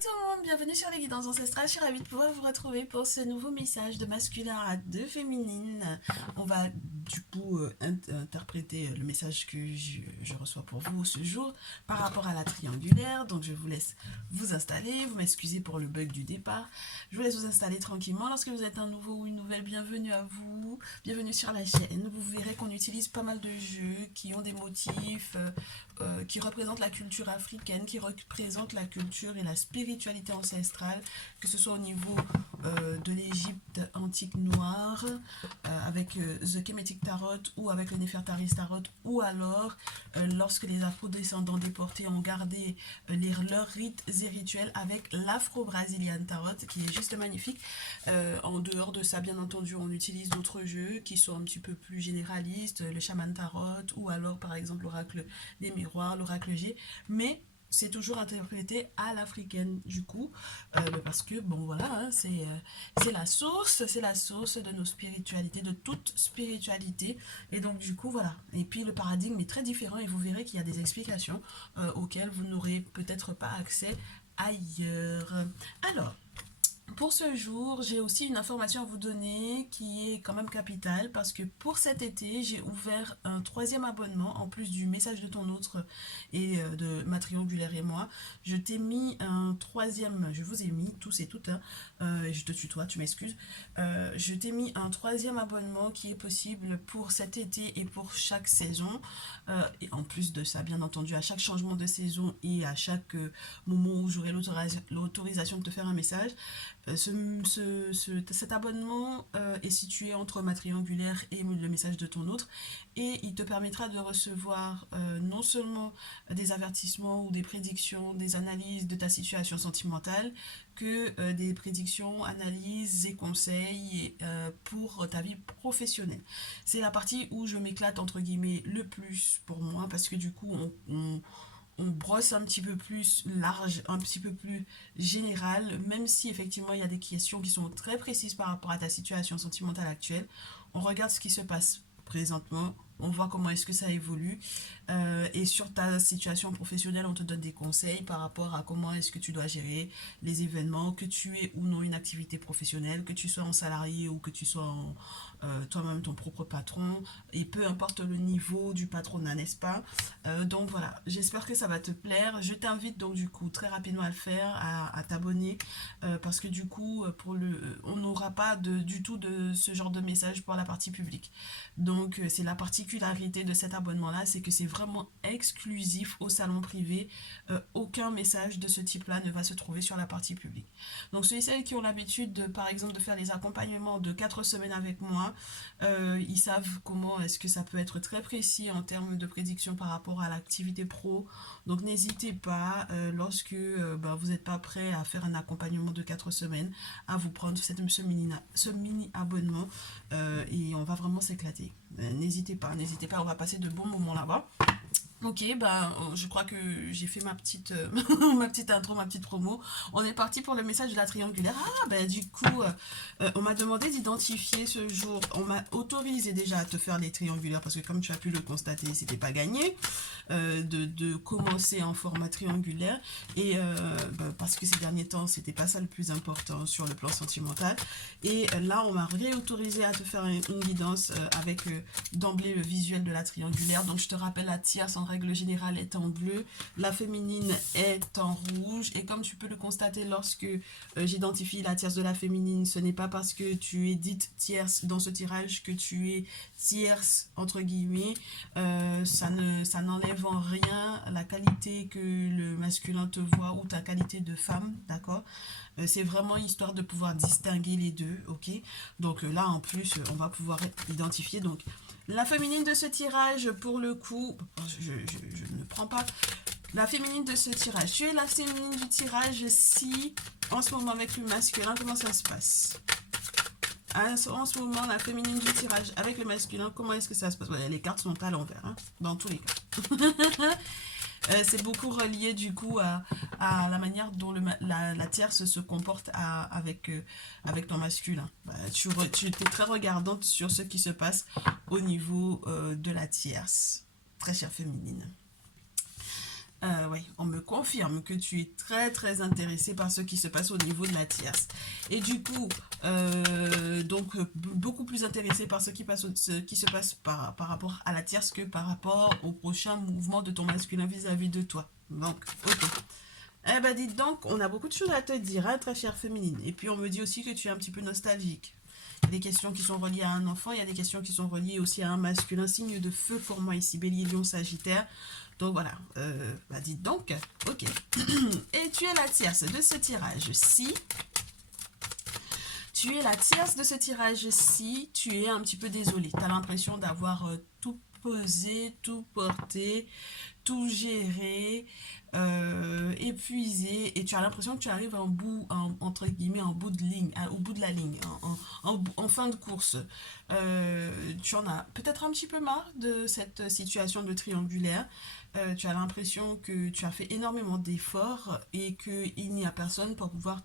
tout le monde, bienvenue sur les guidances ancestrales. Je suis ravie de pouvoir vous retrouver pour ce nouveau message de masculin à deux féminines. On va du coup interpréter le message que je reçois pour vous ce jour par rapport à la triangulaire. Donc je vous laisse vous installer, vous m'excusez pour le bug du départ. Je vous laisse vous installer tranquillement. Lorsque vous êtes un nouveau ou une nouvelle, bienvenue à vous, bienvenue sur la chaîne. Vous verrez qu'on utilise pas mal de jeux qui ont des motifs qui représentent la culture africaine, qui représentent la culture et la spiritualité ancestrale, que ce soit au niveau de l'Égypte antique noire, avec The Kemetic Tarot ou avec le Nefertari Tarot, ou alors lorsque les afro-descendants déportés ont gardé leurs rites et rituels avec l'Afro-Brazilian Tarot, qui est juste magnifique. En dehors de ça, bien entendu, on utilise d'autres jeux qui sont un petit peu plus généralistes, le Shaman Tarot, ou alors par exemple l'oracle des miroirs, l'oracle G, mais c'est toujours interprété à l'africaine du coup, parce que bon voilà, hein, c'est la source de nos spiritualités, de toute spiritualité, et donc du coup voilà. Et puis le paradigme est très différent et vous verrez qu'il y a des explications auxquelles vous n'aurez peut-être pas accès ailleurs. Alors, pour ce jour, j'ai aussi une information à vous donner qui est quand même capitale parce que pour cet été, j'ai ouvert un troisième abonnement en plus du message de ton autre et de ma triangulaire et moi. Je t'ai mis un troisième, je vous ai mis tous et toutes, hein, je te tutoie, tu m'excuses. Je t'ai mis un troisième abonnement qui est possible pour cet été et pour chaque saison. Et en plus de ça, bien entendu, à chaque changement de saison et à chaque moment où j'aurai l'autorisation de te faire un message. Cet abonnement est situé entre ma triangulaire et le message de ton autre, et il te permettra de recevoir non seulement des avertissements ou des prédictions, des analyses de ta situation sentimentale, que des prédictions, analyses et conseils pour ta vie professionnelle. C'est la partie où je m'éclate entre guillemets le plus pour moi, parce que du coup on brosse un petit peu plus large, un petit peu plus général, même si effectivement il y a des questions qui sont très précises par rapport à ta situation sentimentale actuelle. On regarde ce qui se passe présentement, on voit comment est-ce que ça évolue, et sur ta situation professionnelle, on te donne des conseils par rapport à comment est-ce que tu dois gérer les événements, que tu aies ou non une activité professionnelle, que tu sois en salarié ou que tu sois toi-même ton propre patron, et peu importe le niveau du patronat, n'est-ce pas? Donc voilà, j'espère que ça va te plaire. Je t'invite donc du coup très rapidement à le faire, à t'abonner, parce que du coup on n'aura pas du tout de ce genre de message pour la partie publique. Donc c'est la particularité de cet abonnement là, c'est que c'est vraiment exclusif au salon privé. Aucun message de ce type là ne va se trouver sur la partie publique. Donc ceux et celles qui ont l'habitude par exemple de faire les accompagnements de 4 semaines avec moi, ils savent comment est-ce que ça peut être très précis en termes de prédiction par rapport à l'activité pro. Donc n'hésitez pas, lorsque vous n'êtes pas prêt à faire un accompagnement de 4 semaines, à vous prendre ce mini abonnement, et on va vraiment s'éclater. N'hésitez pas, on va passer de bons moments là-bas. Ok, je crois que j'ai fait ma petite, ma petite intro, ma petite promo. On est parti pour le message de la triangulaire. Du coup, on m'a demandé d'identifier ce jour. On m'a autorisé déjà à te faire les triangulaires parce que comme tu as pu le constater, c'était pas gagné de commencer en format triangulaire. Et parce que ces derniers temps, c'était pas ça le plus important sur le plan sentimental. Et là, on m'a réautorisé à te faire une guidance avec d'emblée le visuel de la triangulaire. Donc, je te rappelle, la tierce en règle générale est en bleu, la féminine est en rouge, et comme tu peux le constater lorsque j'identifie la tierce de la féminine, ce n'est pas parce que tu es dite tierce dans ce tirage que tu es tierce entre guillemets. Ça n'enlève en rien la qualité que le masculin te voit ou ta qualité de femme, d'accord? C'est vraiment histoire de pouvoir distinguer les deux, ok? Donc là en plus on va pouvoir identifier donc la féminine de ce tirage. Pour le coup, je ne prends pas la féminine de ce tirage. Tu es la féminine du tirage si en ce moment avec le masculin, comment ça se passe? En ce moment, la féminine du tirage avec le masculin, comment est-ce que ça se passe? Les cartes sont à l'envers, hein, dans tous les cas. C'est beaucoup relié du coup à la manière dont la tierce se comporte avec ton masculin. Tu es très regardante sur ce qui se passe au niveau de la tierce, très chère féminine. Ouais, on me confirme que tu es très très intéressé par ce qui se passe au niveau de la tierce. Et du coup, beaucoup plus intéressé par ce qui se passe par rapport à la tierce que par rapport au prochain mouvement de ton masculin vis-à-vis de toi. Donc, ok. Eh ben, dites donc, on a beaucoup de choses à te dire, hein, très chère féminine. Et puis, on me dit aussi que tu es un petit peu nostalgique. Il y a des questions qui sont reliées à un enfant, il y a des questions qui sont reliées aussi à un masculin, signe de feu pour moi ici, Bélier, Lion, Sagittaire. Donc voilà, bah dites donc, ok. Et tu es la tierce de ce tirage-ci. Tu es la tierce de ce tirage-ci, tu es un petit peu désolé. Tu as l'impression d'avoir tout pesé, tout porté, tout gérer, épuisé, et tu as l'impression que tu arrives en bout, entre guillemets, en bout de ligne, au bout de la ligne, en fin de course. Tu en as peut-être un petit peu marre de cette situation de triangulaire. Tu as l'impression que tu as fait énormément d'efforts et qu'il n'y a personne pour pouvoir,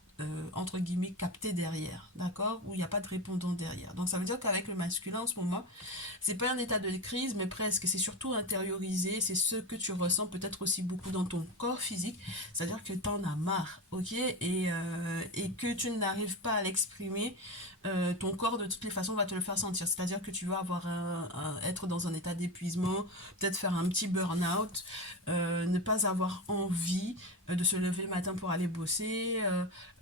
entre guillemets, capter derrière, d'accord? Où il n'y a pas de répondant derrière. Donc ça veut dire qu'avec le masculin en ce moment, c'est pas un état de crise, mais presque. C'est surtout intériorisé. C'est ce que tu ressens peut-être aussi beaucoup dans ton corps physique. C'est-à-dire que tu en as marre, ok? Et que tu n'arrives pas à l'exprimer. Ton corps, de toutes les façons, va te le faire sentir. C'est-à-dire que tu vas être dans un état d'épuisement, peut-être faire un petit burn-out, ne pas avoir envie de se lever le matin pour aller bosser,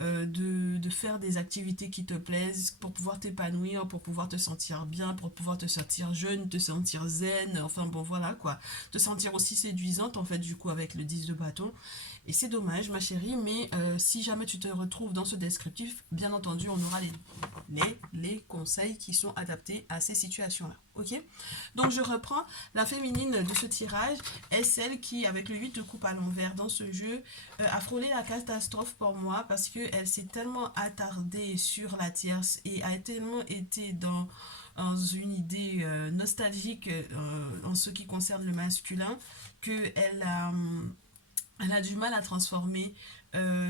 de faire des activités qui te plaisent pour pouvoir t'épanouir, pour pouvoir te sentir bien, pour pouvoir te sentir jeune, te sentir zen, enfin bon voilà quoi. Te sentir aussi séduisante en fait du coup avec le 10 de bâton. Et c'est dommage ma chérie, mais si jamais tu te retrouves dans ce descriptif, bien entendu on aura les conseils qui sont adaptés à ces situations-là. Ok? Donc je reprends, la féminine de ce tirage est celle qui, avec le 8 de coupe à l'envers dans ce jeu, a frôlé la catastrophe pour moi parce qu'elle s'est tellement attardée sur la tierce et a tellement été dans une idée nostalgique en ce qui concerne le masculin elle a du mal à transformer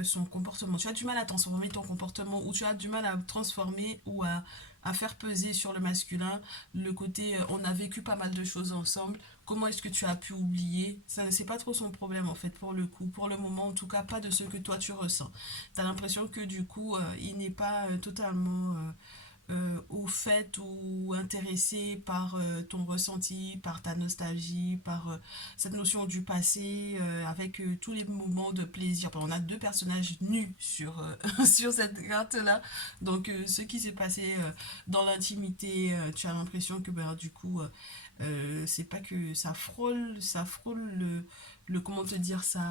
son comportement. Tu as du mal à transformer ton comportement ou tu as du mal à transformer ou à faire peser sur le masculin le côté on a vécu pas mal de choses ensemble. Comment est-ce que tu as pu oublier? Ça, c'est pas trop son problème en fait pour le coup. Pour le moment, en tout cas, pas de ce que toi tu ressens. Tu as l'impression que du coup, il n'est pas totalement au fait ou intéressé par ton ressenti, par ta nostalgie, par cette notion du passé, avec tous les moments de plaisir. Bon, on a deux personnages nus sur, sur cette carte-là. Donc, ce qui s'est passé dans l'intimité, tu as l'impression que ben, du coup, c'est pas que ça frôle comment te dire ça,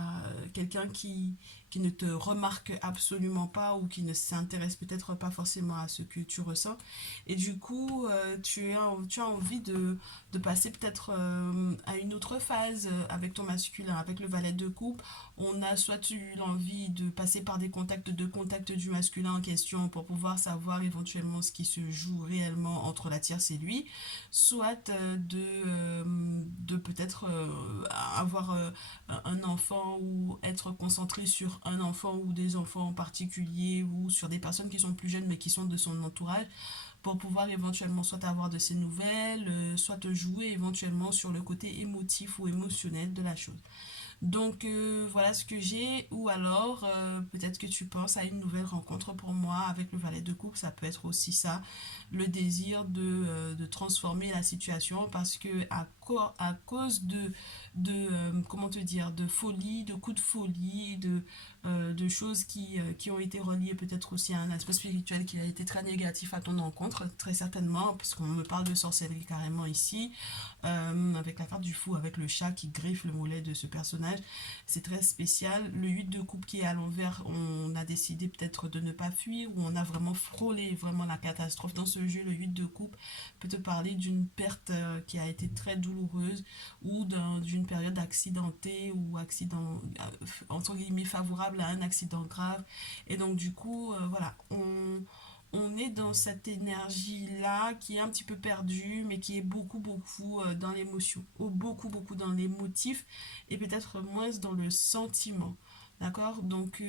quelqu'un qui ne te remarque absolument pas ou qui ne s'intéresse peut-être pas forcément à ce que tu ressens. Et du coup, tu as envie de passer peut-être à une autre phase avec ton masculin, avec le valet de coupe. On a soit eu l'envie de passer par des contacts, de contacts du masculin en question pour pouvoir savoir éventuellement ce qui se joue réellement entre la tierce et lui, soit de peut-être avoir un enfant ou être concentré sur un enfant ou des enfants en particulier ou sur des personnes qui sont plus jeunes mais qui sont de son entourage pour pouvoir éventuellement soit avoir de ses nouvelles, soit jouer éventuellement sur le côté émotif ou émotionnel de la chose. Donc voilà ce que j'ai. Ou alors peut-être que tu penses à une nouvelle rencontre pour moi avec le valet de coupe. Ça peut être aussi ça, le désir de transformer la situation parce que à cause comment te dire, de folie, de coups de folie, de choses qui ont été reliées peut-être aussi à un aspect spirituel qui a été très négatif à ton encontre, très certainement, parce qu'on me parle de sorcellerie carrément ici, avec la carte du fou, avec le chat qui griffe le mollet de ce personnage. C'est très spécial. Le 8 de coupe qui est à l'envers, on a décidé peut-être de ne pas fuir ou on a vraiment frôlé vraiment la catastrophe. Dans ce jeu, le 8 de coupe peut te parler d'une perte qui a été très douloureuse ou d'une période accidentée ou accident, entre guillemets, favorable à un accident grave. Et donc, du coup, voilà, on est dans cette énergie-là qui est un petit peu perdue, mais qui est beaucoup, beaucoup dans l'émotion, ou beaucoup, beaucoup dans l'émotif, et peut-être moins dans le sentiment. D'accord? Donc,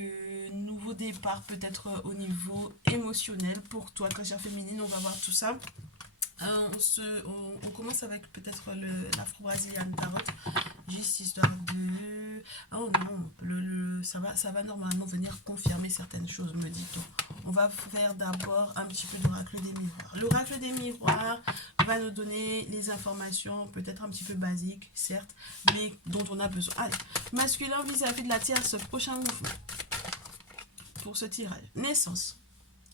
nouveau départ peut-être au niveau émotionnel pour toi, très chère féminine, on va voir tout ça. On commence avec peut-être l'Afro-Brazilian Tarot, juste histoire de oh non, ça va normalement venir confirmer certaines choses, me dit-on. On va faire d'abord un petit peu d'oracle des miroirs. L'oracle des miroirs va nous donner les informations peut-être un petit peu basiques, certes, mais dont on a besoin. Allez, masculin vis-à-vis de la tierce, prochain mouvement pour ce tirage. Naissance,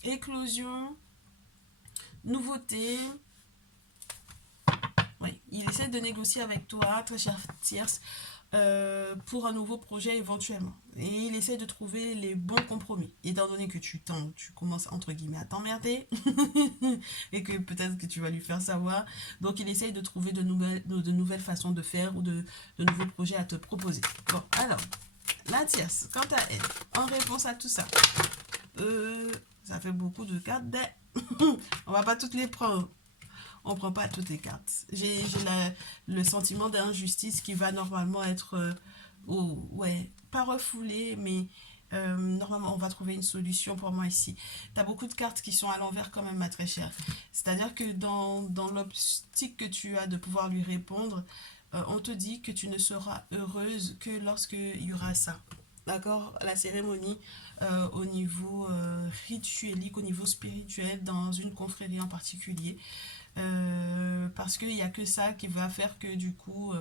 éclosion, nouveauté. Oui, il essaie de négocier avec toi, très chère tierce, pour un nouveau projet éventuellement. Et il essaie de trouver les bons compromis. Étant donné que tu commences entre guillemets à t'emmerder et que peut-être que tu vas lui faire savoir. Donc il essaie de trouver de nouvelles façons de faire ou de nouveaux projets à te proposer. Bon, alors, la tierce, quant à elle, en réponse à tout ça, ça fait beaucoup de cartes. On va pas toutes les prendre. On prend pas toutes les cartes. J'ai le sentiment d'injustice qui va normalement être, ouais, pas refoulé, mais normalement on va trouver une solution pour moi ici. Tu as beaucoup de cartes qui sont à l'envers quand même, ma très chère. C'est-à-dire que dans l'optique que tu as de pouvoir lui répondre, on te dit que tu ne seras heureuse que lorsqu'il y aura ça. D'accord, la cérémonie au niveau rituelique, au niveau spirituel, dans une confrérie en particulier. Parce qu'il n'y a que ça qui va faire que du coup,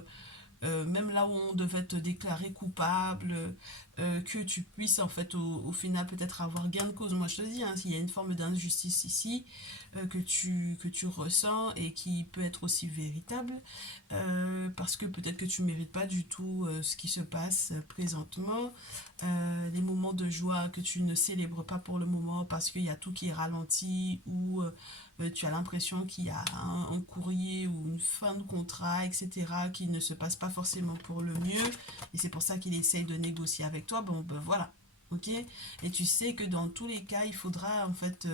même là où on devait te déclarer coupable, que tu puisses en fait au final peut-être avoir gain de cause. Moi je te dis, hein, s'il y a une forme d'injustice ici que tu ressens et qui peut être aussi véritable, parce que peut-être que tu ne mérites pas du tout ce qui se passe présentement, les moments de joie que tu ne célèbres pas pour le moment parce qu'il y a tout qui est ralenti ou tu as l'impression qu'il y a un courrier ou une fin de contrat, etc., qui ne se passe pas forcément pour le mieux. Et c'est pour ça qu'il essaye de négocier avec toi. Bon, ben voilà. Ok. Et tu sais que dans tous les cas, il faudra en fait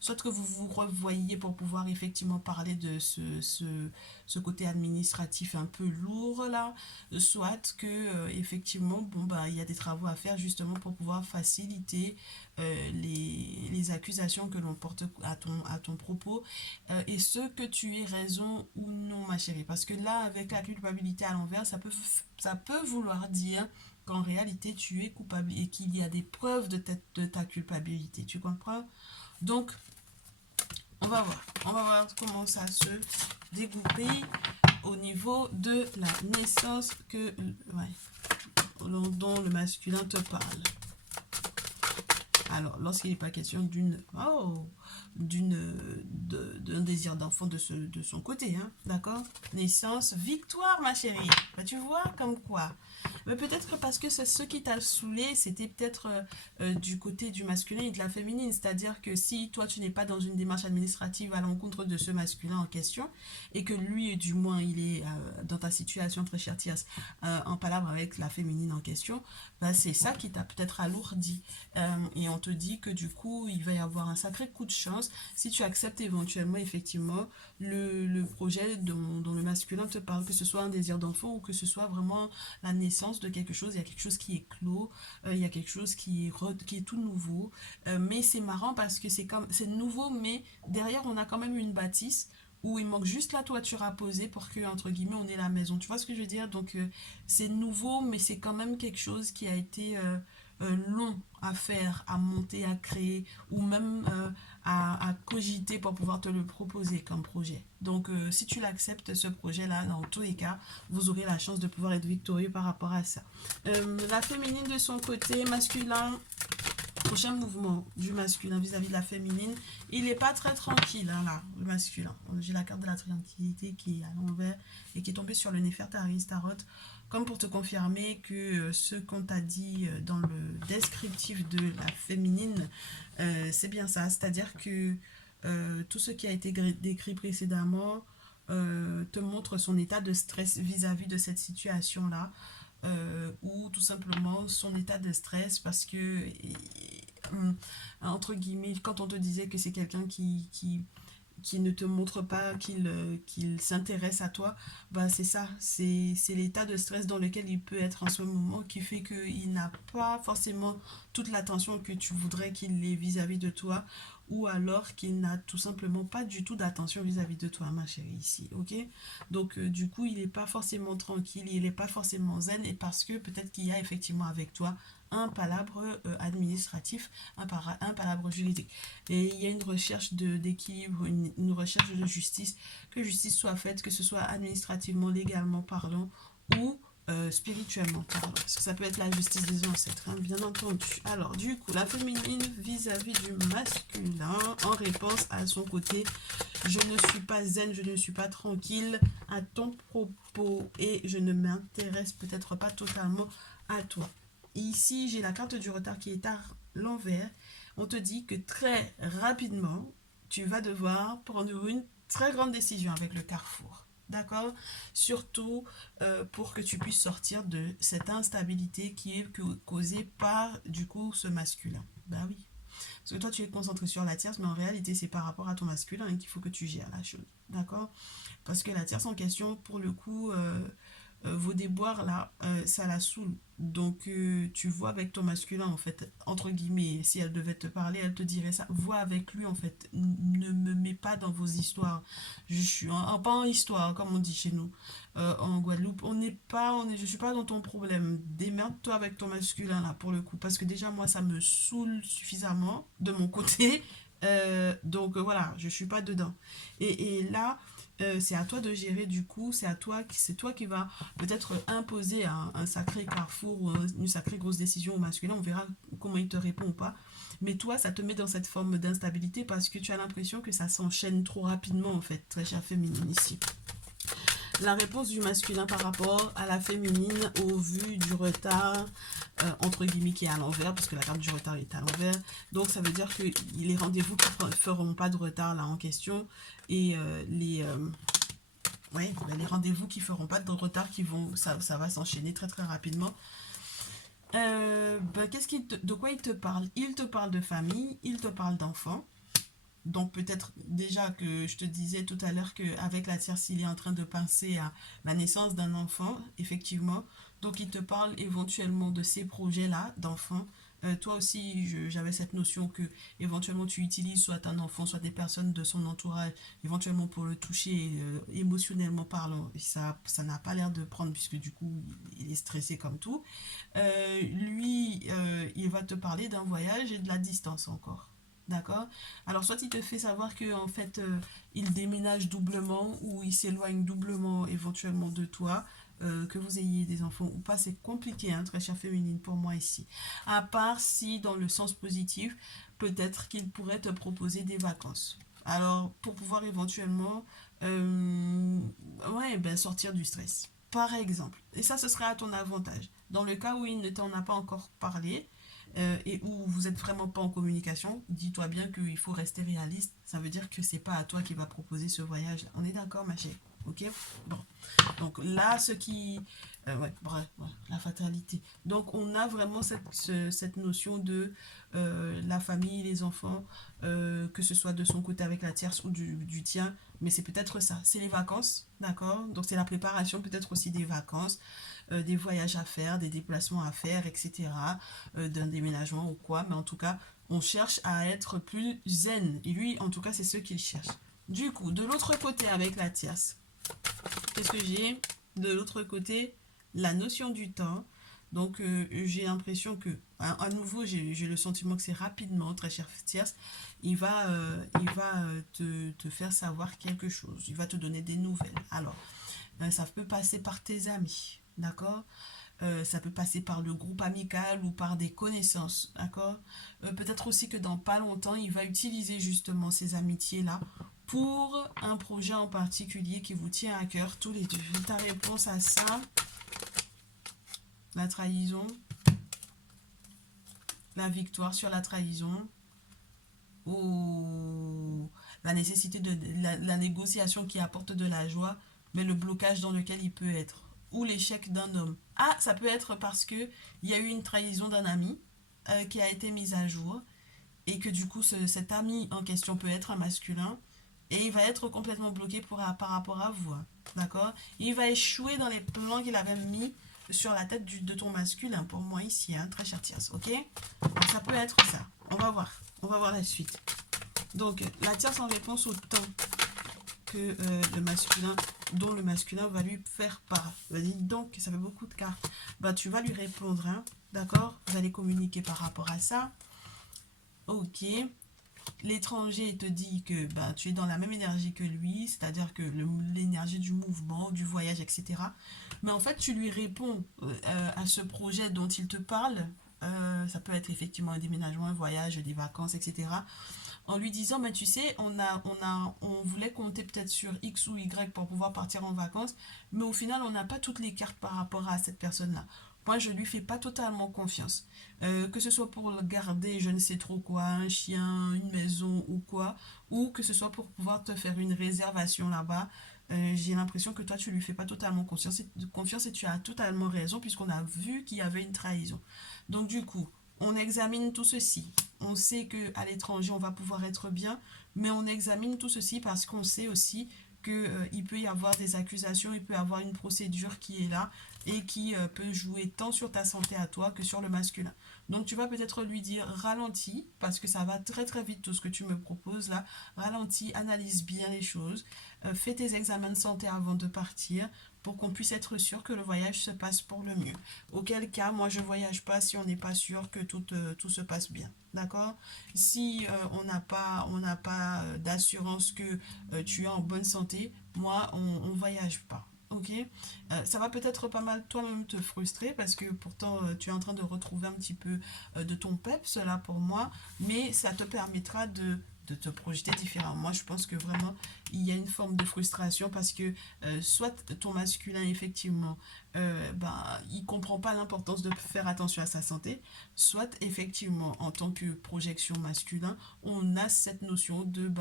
soit que vous vous revoyiez pour pouvoir effectivement parler de ce côté administratif un peu lourd là, soit que effectivement bon bah il y a des travaux à faire justement pour pouvoir faciliter les accusations que l'on porte à ton propos et ce que tu aies raison ou non ma chérie, parce que là avec la culpabilité à l'envers ça peut vouloir dire qu'en réalité tu es coupable et qu'il y a des preuves de ta culpabilité, tu comprends? Donc on va voir comment ça se dégoupille au niveau de la naissance dont le masculin te parle. Alors, lorsqu'il n'est pas question d'un désir d'enfant de son côté, hein, d'accord? Naissance, victoire, ma chérie. Bah, tu vois, comme quoi. Mais peut-être que parce que c'est ce qui t'a saoulé, c'était peut-être du côté du masculin et de la féminine. C'est-à-dire que si toi, tu n'es pas dans une démarche administrative à l'encontre de ce masculin en question, et que lui, du moins, il est dans ta situation, très chère Thias, en palabre avec la féminine en question, bah, c'est ça qui t'a peut-être alourdi. Et on te dit que du coup, il va y avoir un sacré coup de chance si tu acceptes éventuellement, effectivement, le projet dont le masculin te parle, que ce soit un désir d'enfant ou que ce soit vraiment la naissance de quelque chose. Il y a quelque chose qui est clos, il y a quelque chose qui est tout nouveau. Mais c'est marrant parce que c'est nouveau, mais derrière, on a quand même une bâtisse où il manque juste la toiture à poser pour que, entre guillemets, on ait la maison. Tu vois ce que je veux dire? Donc, c'est nouveau, mais c'est quand même quelque chose qui a été long à faire, à monter, à créer, ou même à cogiter pour pouvoir te le proposer comme projet. Donc, si tu l'acceptes, ce projet-là, dans tous les cas, vous aurez la chance de pouvoir être victorieux par rapport à ça. La féminine de son côté, masculin, prochain mouvement du masculin vis-à-vis de la féminine, il n'est pas très tranquille, hein, là, le masculin. J'ai la carte de la tranquillité qui est à l'envers et qui est tombée sur le Néfertari Tarot, comme pour te confirmer que ce qu'on t'a dit dans le descriptif de la féminine, c'est bien ça. C'est-à-dire que tout ce qui a été décrit précédemment te montre son état de stress vis-à-vis de cette situation-là. Ou tout simplement son état de stress parce que entre guillemets quand on te disait que c'est quelqu'un qui ne te montre pas qu'il s'intéresse à toi, bah c'est ça, c'est l'état de stress dans lequel il peut être en ce moment qui fait qu'il n'a pas forcément toute l'attention que tu voudrais qu'il ait vis-à-vis de toi, ou alors qu'il n'a tout simplement pas du tout d'attention vis-à-vis de toi, ma chérie, ici, ok? Donc du coup, il n'est pas forcément tranquille, il n'est pas forcément zen, et parce que peut-être qu'il y a effectivement avec toi un palabre administratif, un palabre juridique. Et il y a une recherche d'équilibre, une recherche de justice, que justice soit faite, que ce soit administrativement, légalement parlant, ou spirituellement parlant. Parce que ça peut être la justice des ancêtres, hein, bien entendu. Alors, du coup, la féminine vis-à-vis du masculin, en réponse à son côté, je ne suis pas zen, je ne suis pas tranquille à ton propos, et je ne m'intéresse peut-être pas totalement à toi. Ici, j'ai la carte du retard qui est à l'envers. On te dit que très rapidement, tu vas devoir prendre une très grande décision avec le carrefour. D'accord? Surtout pour que tu puisses sortir de cette instabilité qui est causée par, du coup, ce masculin. Bah oui. Parce que toi, tu es concentré sur la tierce, mais en réalité, c'est par rapport à ton masculin qu'il faut que tu gères la chose. D'accord? Parce que la tierce en question, pour le coup, vos déboires là, ça la saoule. Donc tu vois avec ton masculin en fait, entre guillemets, si elle devait te parler, elle te dirait ça. Vois avec lui en fait. Ne me mets pas dans vos histoires. Je suis pas en histoire comme on dit chez nous en Guadeloupe. Je suis pas dans ton problème. Démerde-toi avec ton masculin là pour le coup, parce que déjà moi ça me saoule suffisamment de mon côté. Donc voilà, je suis pas dedans. Et là, c'est à toi de gérer du coup, c'est toi qui va peut-être imposer un sacré carrefour ou une sacrée grosse décision au masculin. On verra comment il te répond ou pas. Mais toi, ça te met dans cette forme d'instabilité parce que tu as l'impression que ça s'enchaîne trop rapidement en fait, très chère féminine ici. La réponse du masculin par rapport à la féminine au vu du retard, entre guillemets, qui est à l'envers, parce que la carte du retard est à l'envers. Donc ça veut dire que les rendez-vous qui ne feront pas de retard là en question, et ouais, les rendez-vous qui feront pas de retard, ça va s'enchaîner très très rapidement. De quoi il te parle? Il te parle de famille, il te parle d'enfants. Donc peut-être déjà que je te disais tout à l'heure qu'avec la tierce, il est en train de penser à la naissance d'un enfant, effectivement. Donc il te parle éventuellement de ces projets-là d'enfant. Toi aussi, j'avais cette notion que éventuellement tu utilises soit un enfant, soit des personnes de son entourage, éventuellement pour le toucher émotionnellement parlant. Et ça n'a pas l'air de prendre puisque du coup il est stressé comme tout. Il va te parler d'un voyage et de la distance encore. D'accord? Alors, soit il te fait savoir que en fait, il déménage doublement ou il s'éloigne doublement éventuellement de toi, que vous ayez des enfants ou pas, c'est compliqué, hein, très chère féminine pour moi ici. À part si, dans le sens positif, peut-être qu'il pourrait te proposer des vacances. Alors, pour pouvoir éventuellement ouais, ben, sortir du stress. Par exemple. Et ça, ce serait à ton avantage. Dans le cas où il ne t'en a pas encore parlé, et où vous n'êtes vraiment pas en communication, dis-toi bien qu'il faut rester réaliste. Ça veut dire que c'est pas à toi qui va proposer ce voyage. On est d'accord, ma chérie? Ok? Bon. Donc là, ouais, bref, ouais, la fatalité. Donc on a vraiment cette notion de la famille, les enfants, que ce soit de son côté avec la tierce ou du tien, mais c'est peut-être ça. C'est les vacances, d'accord? Donc c'est la préparation peut-être aussi des vacances, des voyages à faire, des déplacements à faire, etc. D'un déménagement ou quoi, mais en tout cas, on cherche à être plus zen. Et lui, en tout cas, c'est ce qu'il cherche. Du coup, de l'autre côté avec la tierce, qu'est-ce que j'ai? De l'autre côté, la notion du temps. Donc, j'ai l'impression que, à nouveau, j'ai le sentiment que c'est rapidement, très cher tierce, il va te faire savoir quelque chose. Il va te donner des nouvelles. Alors, ça peut passer par tes amis, d'accord? Ça peut passer par le groupe amical ou par des connaissances, d'accord? Peut-être aussi que dans pas longtemps, il va utiliser justement ces amitiés-là pour un projet en particulier qui vous tient à cœur tous les deux. Ta réponse à ça, la trahison, la victoire sur la trahison, ou la nécessité de la négociation qui apporte de la joie, mais le blocage dans lequel il peut être, ou l'échec d'un homme. Ah, ça peut être parce que il y a eu une trahison d'un ami qui a été mise à jour et que du coup cet ami en question peut être un masculin Et il va être complètement bloqué par rapport à vous. Hein. D'accord? Il va échouer dans les plans qu'il avait mis sur la tête de ton masculin, pour moi ici, hein, très cher Tierce. Ok? Donc, ça peut être ça. On va voir. On va voir la suite. Donc, la tierce en réponse au temps que le masculin, dont le masculin va lui faire part. Donc, ça fait beaucoup de cartes. Bah, tu vas lui répondre, hein, d'accord? Vous allez communiquer par rapport à ça. Ok. L'étranger te dit que bah, tu es dans la même énergie que lui, c'est-à-dire que l'énergie du mouvement, du voyage, etc. Mais en fait, tu lui réponds à ce projet dont il te parle. Ça peut être effectivement un déménagement, un voyage, des vacances, etc. En lui disant, mais tu sais, on voulait compter peut-être sur X ou Y pour pouvoir partir en vacances, mais au final, on n'a pas toutes les cartes par rapport à cette personne-là. Moi, je lui fais pas totalement confiance. Que ce soit pour garder je ne sais trop quoi, un chien, une maison ou quoi, ou que ce soit pour pouvoir te faire une réservation là-bas, j'ai l'impression que toi, tu lui fais pas totalement confiance et tu as totalement raison puisqu'on a vu qu'il y avait une trahison. Donc du coup, on examine tout ceci. On sait qu'à l'étranger, on va pouvoir être bien, mais on examine tout ceci parce qu'on sait aussi qu'il peut y avoir des accusations, il peut y avoir une procédure qui est là et qui peut jouer tant sur ta santé à toi que sur le masculin. Donc tu vas peut-être lui dire ralentis, parce que ça va très très vite tout ce que tu me proposes là. Ralentis, analyse bien les choses, fais tes examens de santé avant de partir pour qu'on puisse être sûr que le voyage se passe pour le mieux. Auquel cas, moi je voyage pas si on n'est pas sûr que tout se passe bien. D'accord? Si on n'a pas d'assurance que tu es en bonne santé, moi on voyage pas. Ok, ça va peut-être pas mal toi-même te frustrer parce que pourtant tu es en train de retrouver un petit peu de ton peps là pour moi, mais ça te permettra de te projeter différemment. Moi, je pense que vraiment, il y a une forme de frustration parce que soit ton masculin, effectivement, il comprend pas l'importance de faire attention à sa santé, soit effectivement, en tant que projection masculin, on a cette notion de,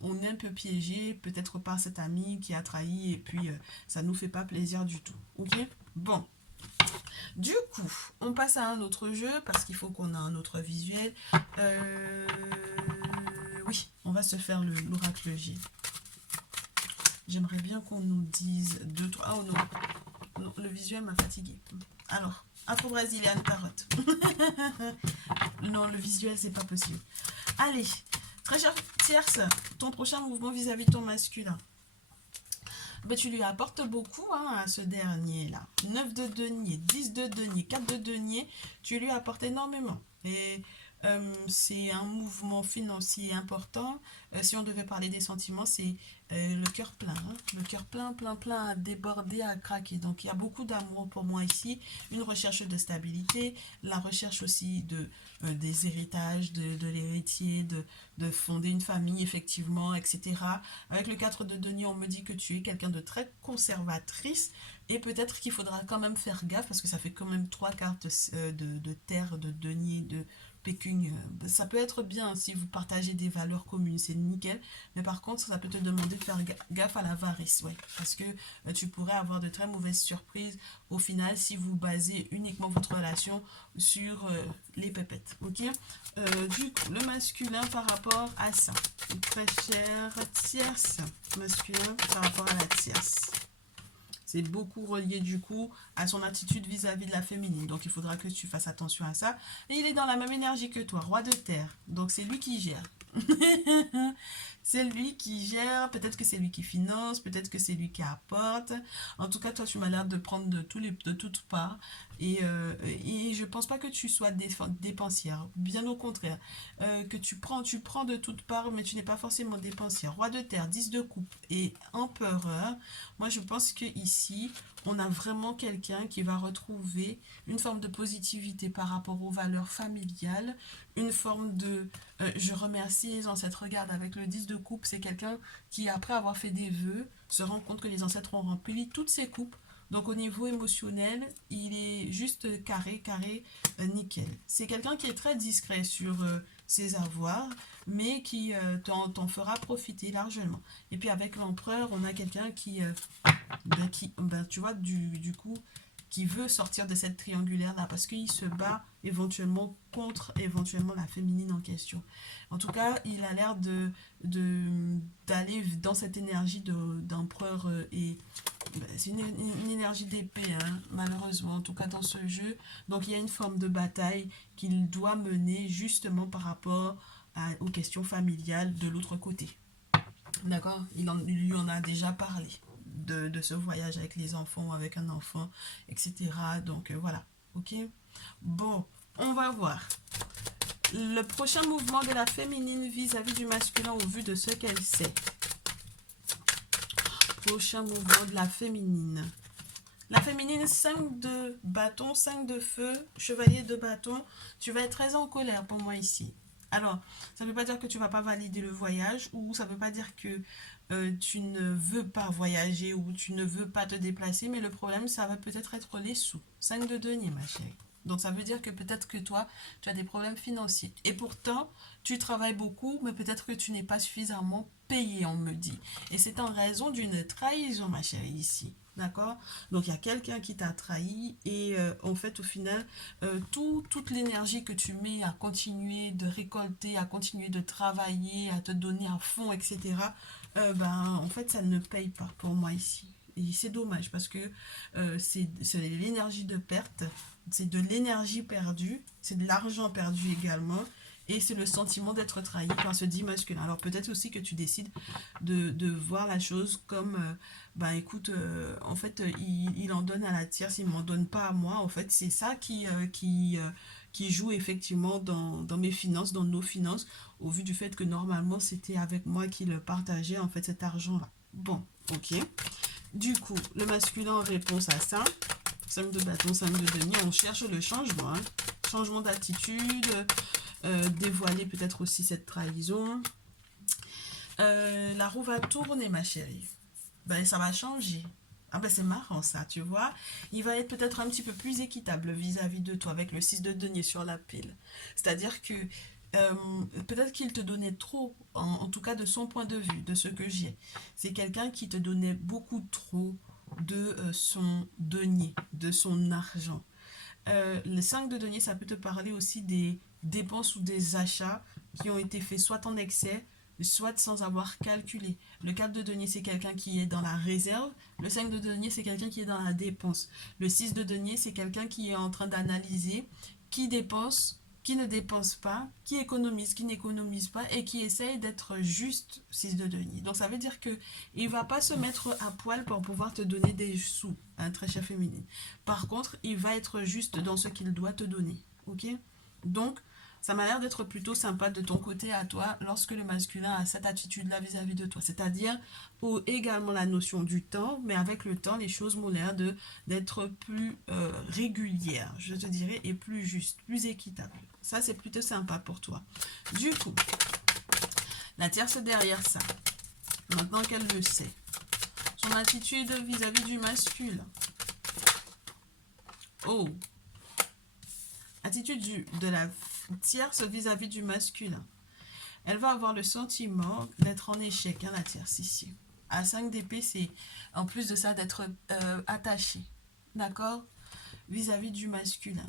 on est un peu piégé, peut-être par cet ami qui a trahi et puis ça nous fait pas plaisir du tout. Ok? Bon. Du coup, on passe à un autre jeu parce qu'il faut qu'on ait un autre visuel. Oui, on va se faire l'oracle J. J'aimerais bien qu'on nous dise deux, trois. Oh non, non le visuel m'a fatigué. Alors, Afro-Brésilienne carotte. Non, le visuel, c'est pas possible. Allez, très chère tierce, ton prochain mouvement vis-à-vis de ton masculin. Ben, tu lui apportes beaucoup hein, à ce dernier-là. 9 de denier, 10 de denier, 4 de denier, tu lui apportes énormément. Et c'est un mouvement financier important. Si on devait parler des sentiments, c'est le cœur plein. Hein. Le cœur plein, plein, plein, à déborder, à craquer. Donc il y a beaucoup d'amour pour moi ici. Une recherche de stabilité, la recherche aussi des héritages, de l'héritier, de fonder une famille, effectivement, etc. Avec le 4 de denier, on me dit que tu es quelqu'un de très conservatrice. Et peut-être qu'il faudra quand même faire gaffe parce que ça fait quand même 3 cartes de terre, de denier, de pécune. Ça peut être bien si vous partagez des valeurs communes, c'est nickel. Mais par contre, ça peut te demander de faire gaffe à l'avarice, ouais. Parce que tu pourrais avoir de très mauvaises surprises au final si vous basez uniquement votre relation sur les pépettes, ok? Du coup, le masculin par rapport à ça. Très cher tierce masculin par rapport à la tierce. C'est beaucoup relié du coup à son attitude vis-à-vis de la féminine. Donc il faudra que tu fasses attention à ça. Et il est dans la même énergie que toi, roi de terre. Donc c'est lui qui gère. C'est lui qui gère, peut-être que c'est lui qui finance, peut-être que c'est lui qui apporte. En tout cas, toi, tu m'as l'air de prendre de toutes parts. Et je pense pas que tu sois dépensière. Bien au contraire. Que tu prends de toutes parts, mais tu n'es pas forcément dépensière. Roi de terre, 10 de coupe et empereur. Moi, je pense que ici, on a vraiment quelqu'un qui va retrouver une forme de positivité par rapport aux valeurs familiales, une forme de je remercie les ancêtres. Regarde, avec le 10 de coupe, c'est quelqu'un qui, après avoir fait des vœux, se rend compte que les ancêtres ont rempli toutes ses coupes. Donc, au niveau émotionnel, il est juste carré, nickel. C'est quelqu'un qui est très discret sur ses avoirs, mais qui t'en fera profiter largement. Et puis, avec l'empereur, on a quelqu'un tu vois, du coup, qui veut sortir de cette triangulaire-là parce qu'il se bat éventuellement contre éventuellement la féminine en question. En tout cas, il a l'air d'aller dans cette énergie d'empereur et c'est une énergie d'épée, hein, malheureusement, en tout cas dans ce jeu. Donc il y a une forme de bataille qu'il doit mener justement par rapport aux questions familiales de l'autre côté. D'accord, il lui en a déjà parlé de ce voyage avec les enfants, avec un enfant, etc. Donc voilà, ok. Bon, on va voir. Le prochain mouvement de la féminine vis-à-vis du masculin au vu de ce qu'elle sait. Prochain mouvement de la féminine. La féminine, 5 de bâton, 5 de feu, chevalier de bâton. Tu vas être très en colère pour moi ici. Alors, ça ne veut pas dire que tu ne vas pas valider le voyage ou ça ne veut pas dire que tu ne veux pas voyager ou tu ne veux pas te déplacer, mais le problème, ça va peut-être être les sous. 5 de denier, ma chérie. Donc, ça veut dire que peut-être que toi, tu as des problèmes financiers. Et pourtant, tu travailles beaucoup, mais peut-être que tu n'es pas suffisamment payé, on me dit. Et c'est en raison d'une trahison, ma chérie, ici. D'accord? Donc, il y a quelqu'un qui t'a trahi et en fait, au final, toute l'énergie que tu mets à continuer de récolter, à continuer de travailler, à te donner à fond, etc., en fait, ça ne paye pas pour moi ici. Et c'est dommage parce que c'est l'énergie de perte, c'est de l'énergie perdue, c'est de l'argent perdu également. Et c'est le sentiment d'être trahi par ce dit masculin. Alors peut-être aussi que tu décides de voir la chose comme, écoute, en fait, il en donne à la tierce, il ne m'en donne pas à moi. En fait, c'est ça qui joue effectivement dans mes finances, dans nos finances, au vu du fait que normalement, c'était avec moi qu'il partageait en fait cet argent-là. Bon, ok. Du coup, le masculin en réponse à ça, 5 de bâton, 5 de denier, on cherche le changement. Hein. Changement d'attitude, dévoiler peut-être aussi cette trahison. La roue va tourner, ma chérie. Ça va changer. Ah c'est marrant ça, tu vois. Il va être peut-être un petit peu plus équitable vis-à-vis de toi avec le 6 de denier sur la pile. C'est-à-dire que peut-être qu'il te donnait trop, en tout cas de son point de vue, de ce que j'ai. C'est quelqu'un qui te donnait beaucoup trop de son denier, de son argent. Le 5 de denier, ça peut te parler aussi des dépenses ou des achats qui ont été faits soit en excès, soit sans avoir calculé. Le 4 de denier, c'est quelqu'un qui est dans la réserve. Le 5 de denier, c'est quelqu'un qui est dans la dépense. Le 6 de denier, c'est quelqu'un qui est en train d'analyser qui dépense, qui ne dépense pas, qui économise, qui n'économise pas et qui essaye d'être juste 6 de denier. Donc ça veut dire que il va pas se mettre à poil pour pouvoir te donner des sous, hein, très chère féminine. Par contre, il va être juste dans ce qu'il doit te donner. Ok? Donc, ça m'a l'air d'être plutôt sympa de ton côté à toi lorsque le masculin a cette attitude-là vis-à-vis de toi. C'est-à-dire également la notion du temps, mais avec le temps, les choses m'ont l'air d'être plus régulières, je te dirais, et plus justes, plus équitables. Ça, c'est plutôt sympa pour toi. Du coup, la tierce derrière ça, maintenant qu'elle le sait, son attitude vis-à-vis du masculin. Oh, attitude de la tierce vis-à-vis du masculin. Elle va avoir le sentiment d'être en échec, hein, la tierce ici. À 5 d'épée, c'est en plus de ça d'être attachée, d'accord, vis-à-vis du masculin.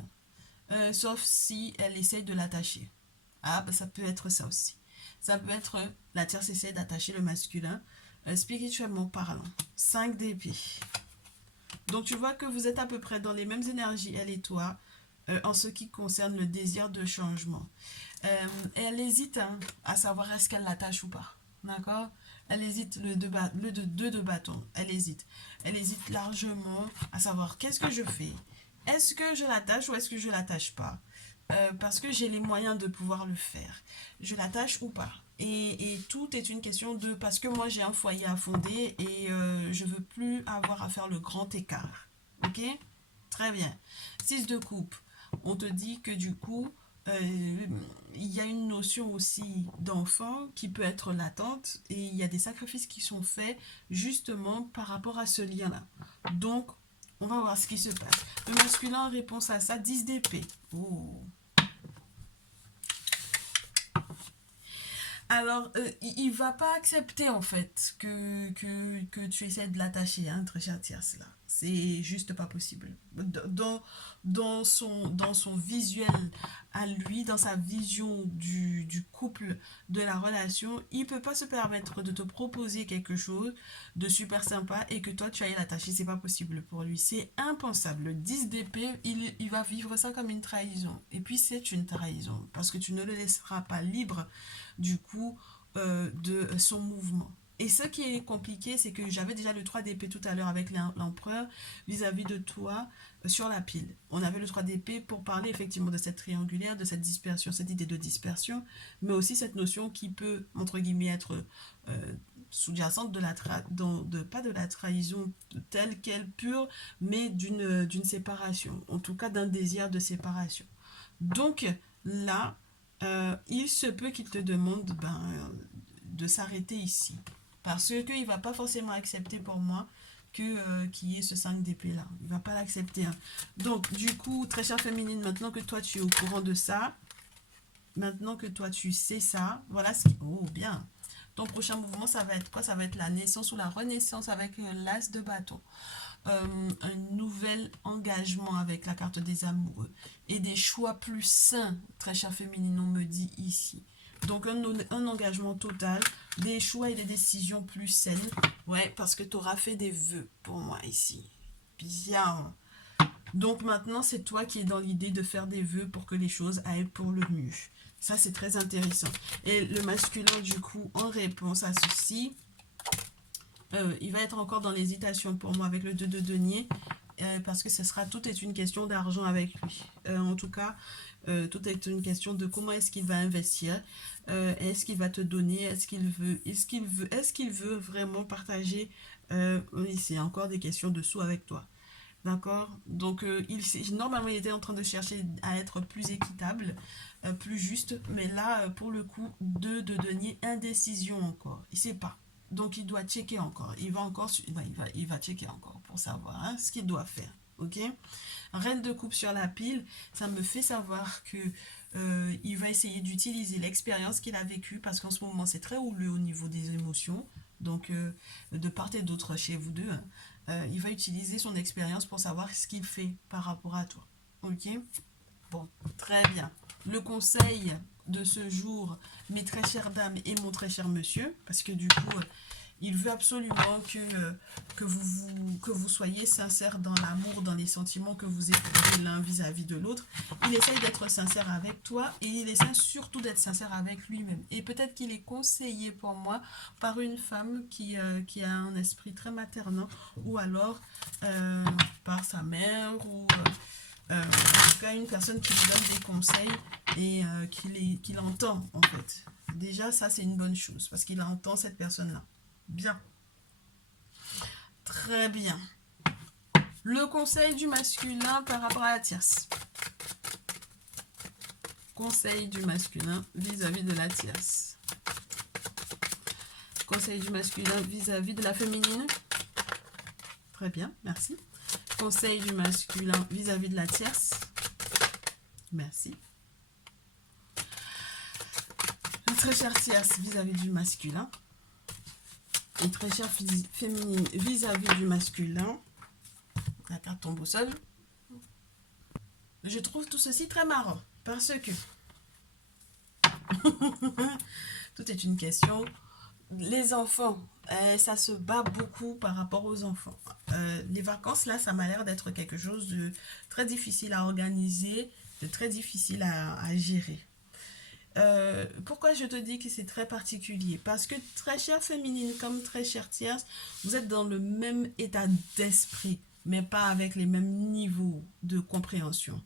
Sauf si elle essaye de l'attacher. Ah, ça peut être ça aussi. Ça peut être la tierce essaie d'attacher le masculin, spirituellement parlant. 5 d'épée. Donc tu vois que vous êtes à peu près dans les mêmes énergies, elle et toi, en ce qui concerne le désir de changement. Elle hésite hein, à savoir est-ce qu'elle l'attache ou pas. D'accord? Elle hésite, le 2 de bâton, elle hésite. Elle hésite largement à savoir qu'est-ce que je fais. Est-ce que je l'attache ou est-ce que je l'attache pas? Parce que j'ai les moyens de pouvoir le faire. Je l'attache ou pas? Et tout est une question de... Parce que moi, j'ai un foyer à fonder et je veux plus avoir à faire le grand écart. Ok? Très bien. 6 de coupe. On te dit que du coup, il y a une notion aussi d'enfant qui peut être latente et il y a des sacrifices qui sont faits justement par rapport à ce lien-là. Donc, on va voir ce qui se passe. Le masculin en réponse à ça, 10 d'épée. Oh. Alors, il va pas accepter en fait que tu essaies de l'attacher, hein, très chère tierce là. C'est juste pas possible. Dans son visuel à lui, dans sa vision du couple, de la relation, il peut pas se permettre de te proposer quelque chose de super sympa et que toi tu ailles l'attacher. C'est pas possible pour lui. C'est impensable. Le 10 d'épée, il va vivre ça comme une trahison. Et puis c'est une trahison parce que tu ne le laisseras pas libre du coup de son mouvement. Et ce qui est compliqué, c'est que j'avais déjà le 3 d'épée tout à l'heure avec l'empereur vis-à-vis de toi sur la pile. On avait le 3 d'épée pour parler effectivement de cette triangulaire, de cette dispersion, cette idée de dispersion, mais aussi cette notion qui peut, entre guillemets, être sous-jacente pas de la trahison telle qu'elle pure, mais d'une séparation, en tout cas d'un désir de séparation. Donc là, il se peut qu'il te demande de s'arrêter ici. Parce qu'il ne va pas forcément accepter pour moi qu'il y ait ce 5 d'épée là. Il ne va pas l'accepter. Hein. Donc, du coup, très chère féminine, maintenant que toi tu es au courant de ça, maintenant que toi tu sais ça, voilà ce qui... Oh, bien. Ton prochain mouvement, ça va être quoi? Ça va être la naissance ou la renaissance avec l'as de bâton. Un nouvel engagement avec la carte des amoureux. Et des choix plus sains, très chère féminine, on me dit ici. Donc un engagement total, des choix et des décisions plus saines. Ouais, parce que tu auras fait des vœux pour moi ici. Bien. Donc maintenant, c'est toi qui es dans l'idée de faire des vœux pour que les choses aillent pour le mieux. Ça, c'est très intéressant. Et le masculin, du coup, en réponse à ceci, il va être encore dans l'hésitation pour moi avec le 2 de denier. Parce que tout est une question d'argent avec lui. En tout cas, tout est une question de comment est-ce qu'il va investir, est-ce qu'il va te donner, est-ce qu'il veut vraiment partager. Oui, c'est encore des questions de sous avec toi. D'accord. Donc, normalement, il était en train de chercher à être plus équitable, plus juste. Mais là, pour le coup, 2 de denier, indécision encore. Il ne sait pas. Donc, il doit checker encore. Il va encore, il va checker encore pour savoir hein, ce qu'il doit faire. Ok. Reine de coupe sur la pile, ça me fait savoir que il va essayer d'utiliser l'expérience qu'il a vécue parce qu'en ce moment, c'est très houleux au niveau des émotions. Donc, de part et d'autre chez vous deux, hein, il va utiliser son expérience pour savoir ce qu'il fait par rapport à toi. Ok. Bon, très bien. Le conseil de ce jour, mes très chères dames et mon très cher monsieur, parce que du coup, il veut absolument que vous soyez sincères dans l'amour, dans les sentiments que vous éprouvez l'un vis-à-vis de l'autre. Il essaye d'être sincère avec toi et il essaie surtout d'être sincère avec lui-même. Et peut-être qu'il est conseillé pour moi par une femme qui a un esprit très maternant ou alors par sa mère ou... en tout cas, une personne qui lui donne des conseils et qu'il entend, en fait. Déjà, ça, c'est une bonne chose, parce qu'il entend cette personne-là. Bien. Très bien. Le conseil du masculin par rapport à la tierce. Conseil du masculin vis-à-vis de la tierce. Conseil du masculin vis-à-vis de la féminine. Très bien, merci. Conseil du masculin vis-à-vis de la tierce. Merci. La très chère tierce vis-à-vis du masculin. Et très chère féminine vis-à-vis du masculin. La carte tombe au sol. Je trouve tout ceci très marrant. Parce que tout est une question. Les enfants, ça se bat beaucoup par rapport aux enfants. Les vacances, là, ça m'a l'air d'être quelque chose de très difficile à organiser, de très difficile à gérer. Pourquoi je te dis que c'est très particulier? Parce que très chère féminine comme très chère tierce, vous êtes dans le même état d'esprit, mais pas avec les mêmes niveaux de compréhension.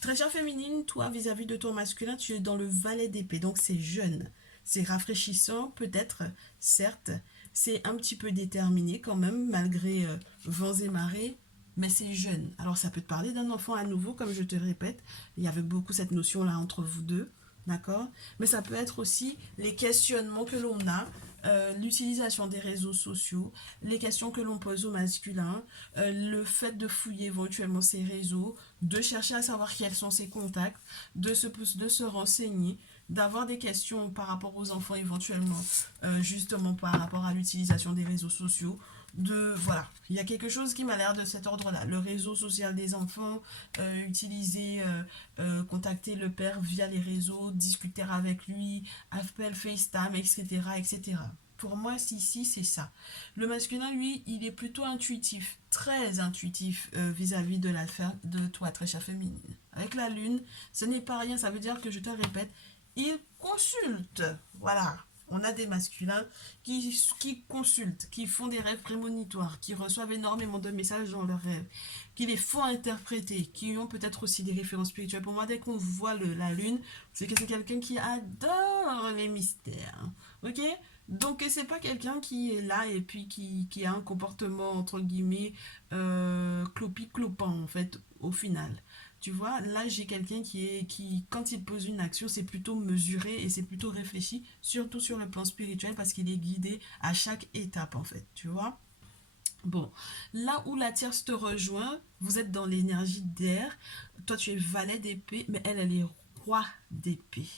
Très chère féminine, toi, vis-à-vis de ton masculin, tu es dans le valet d'épée, donc c'est jeune. C'est rafraîchissant, peut-être, certes. C'est un petit peu déterminé quand même, malgré vents et marées, mais c'est jeune. Alors ça peut te parler d'un enfant à nouveau, comme je te répète. Il y avait beaucoup cette notion-là entre vous deux. D'accord? Mais ça peut être aussi les questionnements que l'on a, l'utilisation des réseaux sociaux, les questions que l'on pose au masculin, le fait de fouiller éventuellement ses réseaux, de chercher à savoir quels sont ses contacts, de se renseigner, d'avoir des questions par rapport aux enfants éventuellement, justement par rapport à l'utilisation des réseaux sociaux. Voilà, il y a quelque chose qui m'a l'air de cet ordre-là. Le réseau social des enfants, utiliser, contacter le père via les réseaux, discuter avec lui, appel FaceTime, etc., etc. Pour moi, si, c'est ça. Le masculin, lui, il est plutôt intuitif, très intuitif vis-à-vis de toi, très chère féminine. Avec la lune, ce n'est pas rien, ça veut dire que, je te répète, il consulte. Voilà. On a des masculins qui consultent, qui font des rêves prémonitoires, qui reçoivent énormément de messages dans leurs rêves, qui les font interpréter, qui ont peut-être aussi des références spirituelles. Pour moi, dès qu'on voit la lune, c'est que c'est quelqu'un qui adore les mystères. Ok? Donc, c'est pas quelqu'un qui est là et puis qui a un comportement, entre guillemets, clopi-clopant, en fait, au final. Tu vois, là, j'ai quelqu'un qui, quand il pose une action, c'est plutôt mesuré et c'est plutôt réfléchi, surtout sur le plan spirituel, parce qu'il est guidé à chaque étape, en fait, tu vois. Bon, là où la tierce te rejoint, vous êtes dans l'énergie d'air. Toi, tu es valet d'épée, mais elle est roi d'épée.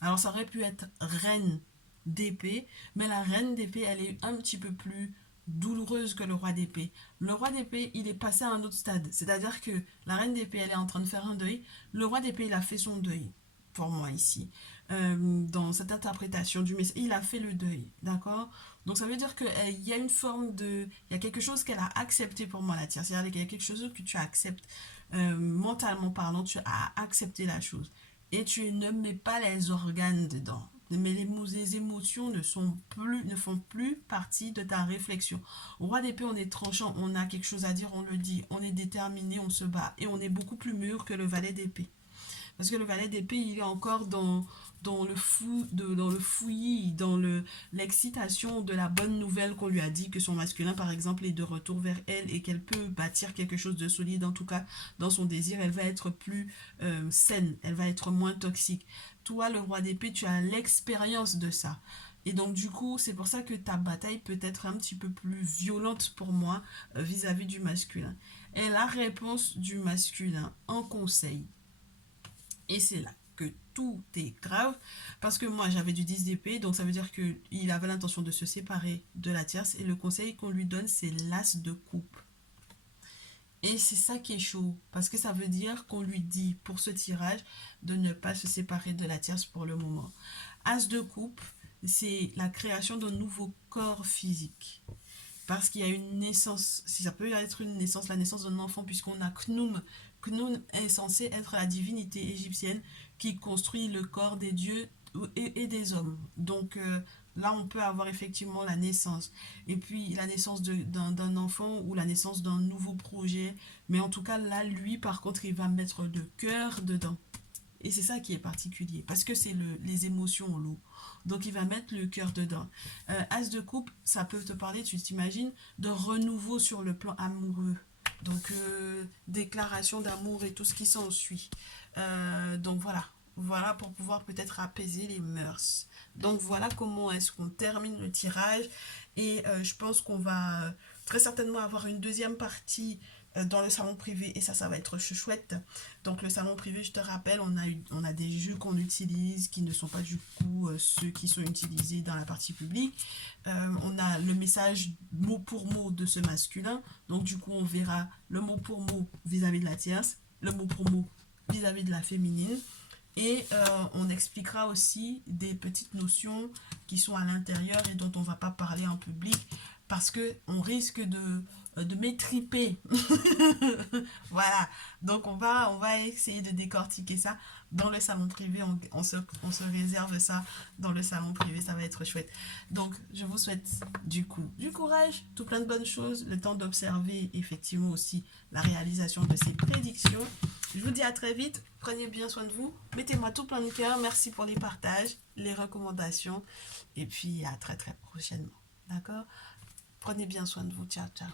Alors, ça aurait pu être reine d'épée, mais la reine d'épée, elle est un petit peu plus douloureuse que le roi d'épée. Le roi d'épée, il est passé à un autre stade. C'est-à-dire que la reine d'épée, elle est en train de faire un deuil. Le roi d'épée, il a fait son deuil, pour moi ici. Dans cette interprétation du message, il a fait le deuil, d'accord? Donc ça veut dire qu'il y a une forme de... Il y a quelque chose qu'elle a accepté pour moi, la tierce. C'est-à-dire qu'il y a quelque chose que tu acceptes, mentalement parlant, tu as accepté la chose. Et tu ne mets pas les organes dedans. Mais les émotions ne font plus partie de ta réflexion. Au roi d'épée, on est tranchant, on a quelque chose à dire, on le dit, on est déterminé, on se bat. Et on est beaucoup plus mûr que le valet d'épée. Parce que le valet d'épée, il est encore dans le fouillis, l'excitation de la bonne nouvelle qu'on lui a dit que son masculin, par exemple, est de retour vers elle et qu'elle peut bâtir quelque chose de solide. En tout cas, dans son désir, elle va être plus saine, elle va être moins toxique. Toi, le roi d'épée, tu as l'expérience de ça. Et donc, du coup, c'est pour ça que ta bataille peut être un petit peu plus violente pour moi vis-à-vis du masculin. Et la réponse du masculin en conseil, et c'est là que tout est grave, parce que moi j'avais du 10 d'épée, donc ça veut dire qu'il avait l'intention de se séparer de la tierce, et le conseil qu'on lui donne, c'est l'as de coupe. Et c'est ça qui est chaud, parce que ça veut dire qu'on lui dit, pour ce tirage, de ne pas se séparer de la tierce pour le moment. As de coupe, c'est la création d'un nouveau corps physique. Parce qu'il y a une naissance, si ça peut être une naissance, la naissance d'un enfant, puisqu'on a Khnum. Khnum est censé être la divinité égyptienne qui construit le corps des dieux et des hommes. Donc là, on peut avoir effectivement la naissance. Et puis la naissance d'un enfant ou la naissance d'un nouveau projet. Mais en tout cas, là, lui, par contre, il va mettre le cœur dedans. Et c'est ça qui est particulier, parce que c'est les émotions, l'eau. Donc il va mettre le cœur dedans. As de coupe, ça peut te parler, tu t'imagines, de renouveau sur le plan amoureux. Donc déclaration d'amour et tout ce qui s'ensuit. Donc voilà. Voilà pour pouvoir peut-être apaiser les mœurs. Donc voilà comment est-ce qu'on termine le tirage. Et je pense qu'on va très certainement avoir une deuxième partie dans le salon privé, et ça va être chouette. Donc le salon privé, je te rappelle, on a des jeux qu'on utilise qui ne sont pas du coup ceux qui sont utilisés dans la partie publique. On a le message mot pour mot de ce masculin, donc du coup on verra le mot pour mot vis-à-vis de la tierce, le mot pour mot vis-à-vis de la féminine. Et on expliquera aussi des petites notions qui sont à l'intérieur et dont on ne va pas parler en public, parce qu'on risque de m'étriper. Voilà. Donc on va essayer de décortiquer ça dans le salon privé. On se réserve ça dans le salon privé. Ça va être chouette. Donc je vous souhaite du coup du courage, tout plein de bonnes choses, le temps d'observer effectivement aussi la réalisation de ces prédictions. Je vous dis à très vite. Prenez bien soin de vous. Mettez-moi tout plein de cœur. Merci pour les partages, les recommandations. Et puis à très très prochainement. D'accord? Prenez bien soin de vous. Ciao, ciao.